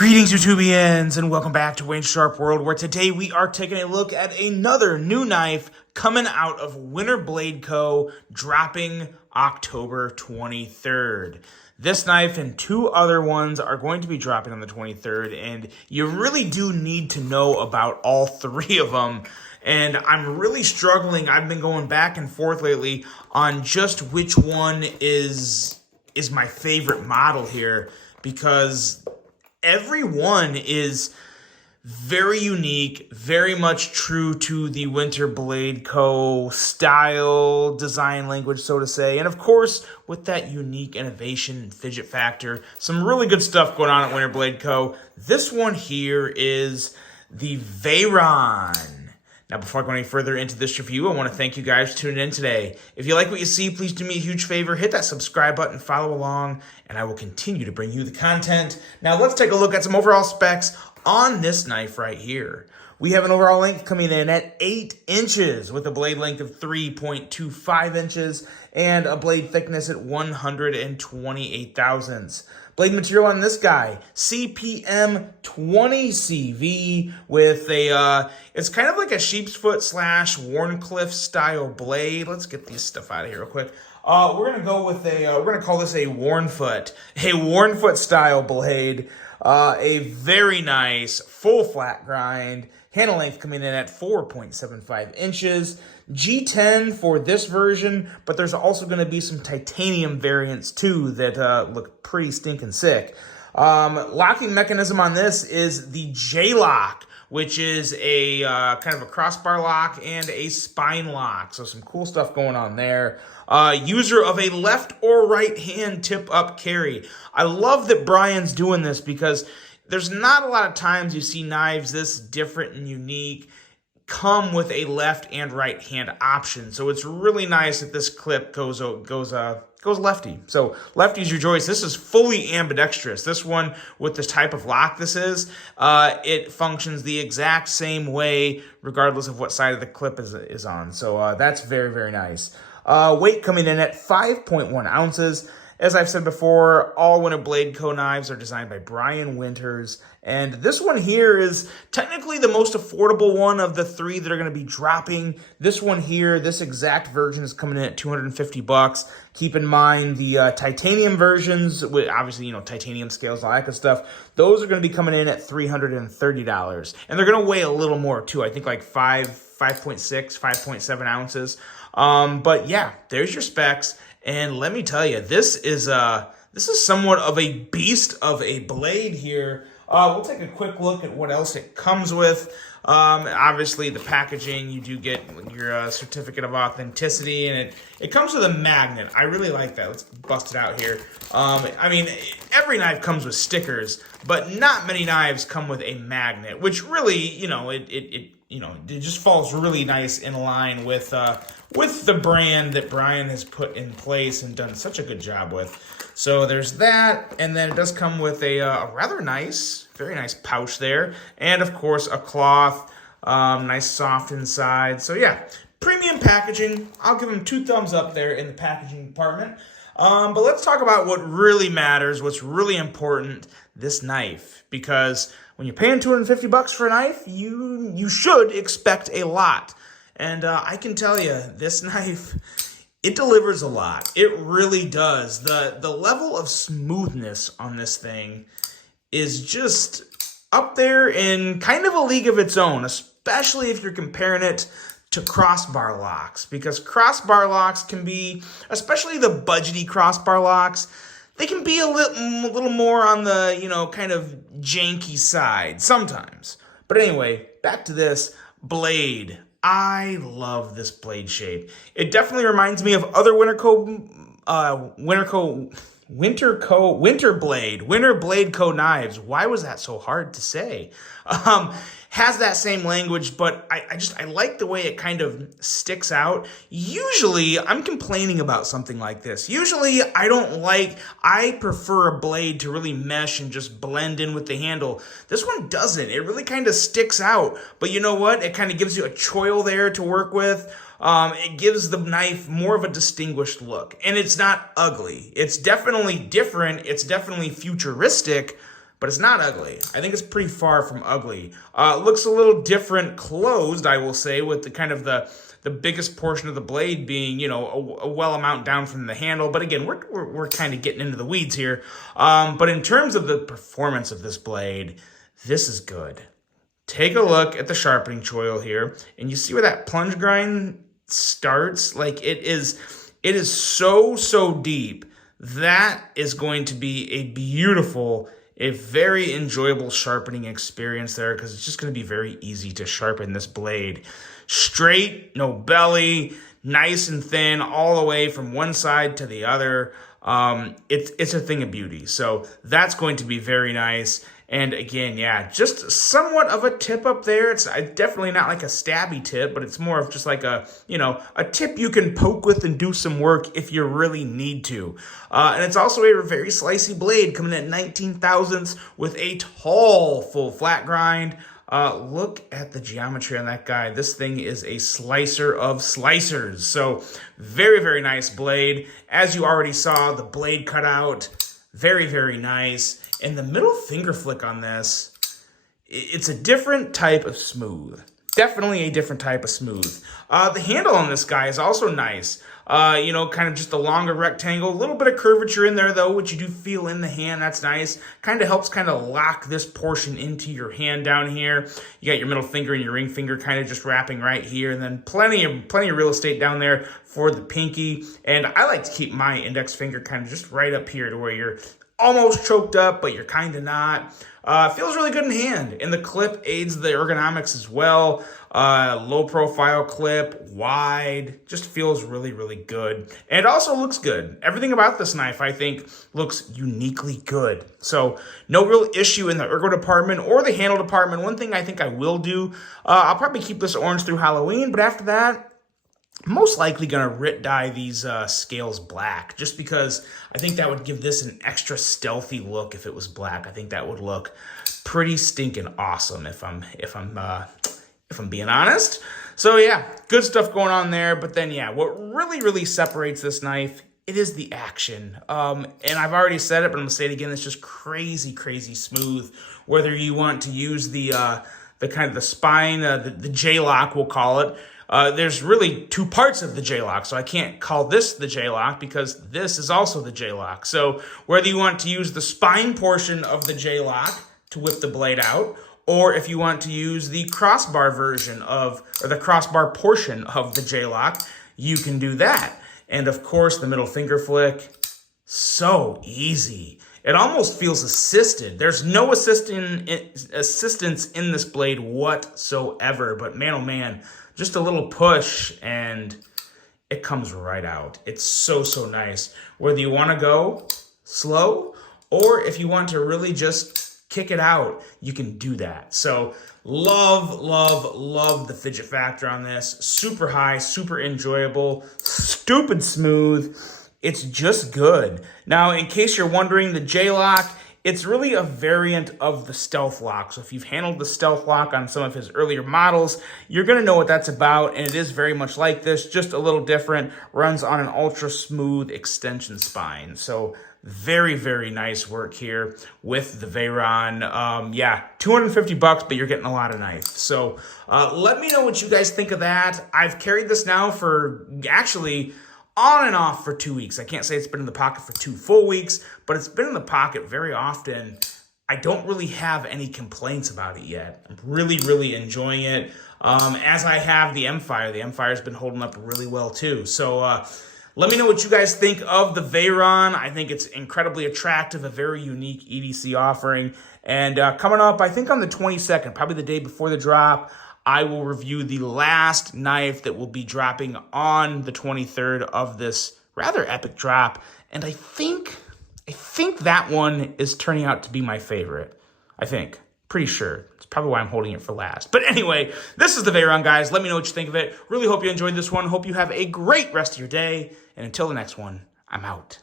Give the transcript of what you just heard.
Greetings, YouTubians, and welcome back to Wayne Sharp World, where today we are taking a look at another new knife coming out of Winter Blade Co., dropping October 23rd. This knife and two other ones are going to be dropping on the 23rd, and you really do need to know about all three of them. And I'm really struggling. I've been going back and forth lately on just which one is my favorite model here, because every one is very unique, very much true to the Winter Blade Co. style, design language, so to say. And of course, with that unique innovation and fidget factor, some really good stuff going on at Winter Blade Co. This one here is the Veyron. Now, before I go any further into this review, I want to thank you guys for tuning in today. If you like what you see, please do me a huge favor. Hit that subscribe button, follow along, and I will continue to bring you the content. Now, let's take a look at some overall specs on this knife right here. We have an overall length coming in at 8 inches with a blade length of 3.25 inches and a blade thickness at 128 thousandths. Blade material on this guy, CPM 20CV with a, it's kind of like a sheep's foot / Warncliffe style blade. Let's get this stuff out of here real quick. We're going to go with we're going to call this a Warnfoot style blade. A very nice full flat grind. Handle length coming in at 4.75 inches. G10 for this version, but there's also going to be some titanium variants too that look pretty stinking sick. Locking mechanism on this is the J-Lock, which is a kind of a crossbar lock and a spine lock. So some cool stuff going on there. User of a left or right hand tip up carry. I love that Brian's doing this because there's not a lot of times you see knives this different and unique come with a left and right hand option. So it's really nice that this clip goes lefty. So lefty's your choice. This is fully ambidextrous. This one, with the type of lock this is, it functions the exact same way regardless of what side of the clip is on. So that's very, very nice. Weight coming in at 5.1 ounces. As I've said before, all Winter Blade Co. knives are designed by Brian Winters, and this one here is technically the most affordable one of the three that are going to be dropping. This one here, this exact version is coming in at $250. Keep in mind the titanium versions, with obviously, you know, titanium scales, all that good stuff, those are going to be coming in at $330, and they're going to weigh a little more too. I think like 5.6, 5.7 ounces. But yeah, there's your specs. And let me tell you, this is somewhat of a beast of a blade here. We'll take a quick look at what else it comes with. Obviously, the packaging, you do get your certificate of authenticity, and it comes with a magnet. I really like that. Let's bust it out here. I mean, every knife comes with stickers, but not many knives come with a magnet, which really, you know, it just falls really nice in line with the brand that Brian has put in place and done such a good job with. So there's that, and then it does come with a rather nice, very nice pouch there, and of course a cloth, nice soft inside. So yeah, premium packaging. I'll give them 2 thumbs up there in the packaging department. But let's talk about what really matters, what's really important, this knife, because when you're paying $250 for a knife, you should expect a lot. And I can tell you, this knife, it delivers a lot. It really does. The level of smoothness on this thing is just up there in kind of a league of its own, especially if you're comparing it to crossbar locks, because crossbar locks can be, especially the budgety crossbar locks, they can be a little more on the, you know, kind of janky side sometimes. But anyway, back to this blade. I love this blade shape. It definitely reminds me of other Winter Blade Co. knives. Why was that so hard to say? Has that same language, but I like the way it kind of sticks out. Usually, I'm complaining about something like this. Usually, I prefer a blade to really mesh and just blend in with the handle. This one doesn't. It really kind of sticks out. But you know what? It kind of gives you a choil there to work with. It gives the knife more of a distinguished look. And it's not ugly. It's definitely different. It's definitely futuristic. but it's not ugly. I think it's pretty far from ugly. Looks a little different closed, I will say, with the kind of the biggest portion of the blade being, you know, a well amount down from the handle. But again, we're kind of getting into the weeds here. But in terms of the performance of this blade, this is good. Take a look at the sharpening choil here, and you see where that plunge grind starts? Like it is so deep. That is going to be a beautiful, a very enjoyable sharpening experience there, because it's just going to be very easy to sharpen this blade. Straight, no belly, nice and thin, all the way from one side to the other. It's a thing of beauty. So that's going to be very nice. And again, yeah, just somewhat of a tip up there. It's definitely not like a stabby tip, but it's more of just like a, you know, a tip you can poke with and do some work if you really need to. And it's also a very slicey blade coming at 19 thousandths with a tall full flat grind. Look at the geometry on that guy. This thing is a slicer of slicers. So very nice blade. As you already saw, the blade cutout, very nice. And the middle finger flick on this, it's a different type of smooth. Definitely a different type of smooth. The handle on this guy is also nice. You know, kind of just a longer rectangle. A little bit of curvature in there, though, which you do feel in the hand. That's nice. Kind of helps kind of lock this portion into your hand down here. You got your middle finger and your ring finger kind of just wrapping right here. And then plenty of real estate down there for the pinky. And I like to keep my index finger kind of just right up here to where you're almost choked up, but you're kind of not. Feels really good in hand. And the clip aids the ergonomics as well. Low profile clip, wide, just feels really good. And it also looks good. Everything about this knife, I think, looks uniquely good. So no real issue in the ergo department or the handle department. One thing I think I will do, I'll probably keep this orange through Halloween, but after that, I'm most likely going to writ dye these scales black, just because I think that would give this an extra stealthy look if it was black. I think that would look pretty stinking awesome if I'm being honest. So yeah, good stuff going on there. But then yeah, what really separates this knife, it is the action. And I've already said it, but I'm gonna say it again. It's just crazy smooth. Whether you want to use the kind of the spine, the J-lock, we'll call it. There's really two parts of the J-lock, so I can't call this the J-lock because this is also the J-lock. So whether you want to use the spine portion of the J-lock to whip the blade out, or if you want to use the crossbar version or the crossbar portion of the J-lock, you can do that. And of course, the middle finger flick, so easy. It almost feels assisted. There's no assistance in this blade whatsoever, but man, oh man, just a little push and it comes right out. It's so nice. Whether you want to go slow or if you want to really just kick it out, you can do that. So love the fidget factor on this. Super high, super enjoyable, stupid smooth. It's just good. Now, in case you're wondering, the J-lock, it's really a variant of the Stealth Lock. So if you've handled the Stealth Lock on some of his earlier models, you're going to know what that's about. And it is very much like this, just a little different. Runs on an ultra smooth extension spine. So very nice work here with the Veyron. Yeah, $250, but you're getting a lot of knife. So let me know what you guys think of that. I've carried this now for actually on and off for 2 weeks. I can't say it's been in the pocket for 2 full weeks, but it's been in the pocket very often. I don't really have any complaints about it yet. I'm really enjoying it. As I have the M-Fire. The M-Fire's been holding up really well too. So let me know what you guys think of the Veyron. I think it's incredibly attractive, a very unique EDC offering. And coming up, I think on the 22nd, probably the day before the drop, I will review the last knife that will be dropping on the 23rd of this rather epic drop. And I think that one is turning out to be my favorite. I think. Pretty sure. It's probably why I'm holding it for last. But anyway, this is the Veyron, guys. Let me know what you think of it. Really hope you enjoyed this one. Hope you have a great rest of your day. And until the next one, I'm out.